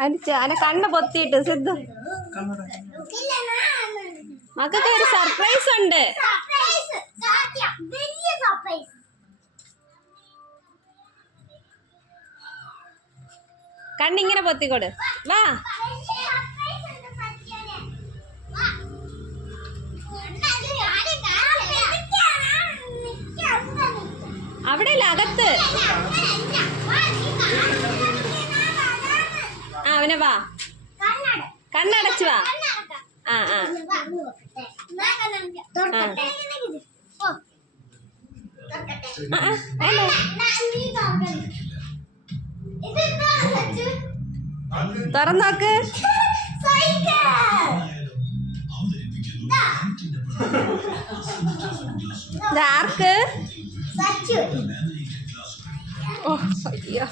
അതിന് കണ്ണ് പൊത്തിയിട്ട് സിദ്ധു മക്കൾക്ക് ഒരു സർപ്രൈസ് ഉണ്ട്. കണ്ണിങ്ങനെ പൊത്തിക്കൊട്. വാ അവിടെ അല്ല, അകത്ത്. ആ അവനെ വാ, കണ്ണടച്ചു വാ. ആ ആ തുറന്നോക്ക്. ആർക്ക്? ഓ അയ്യോ.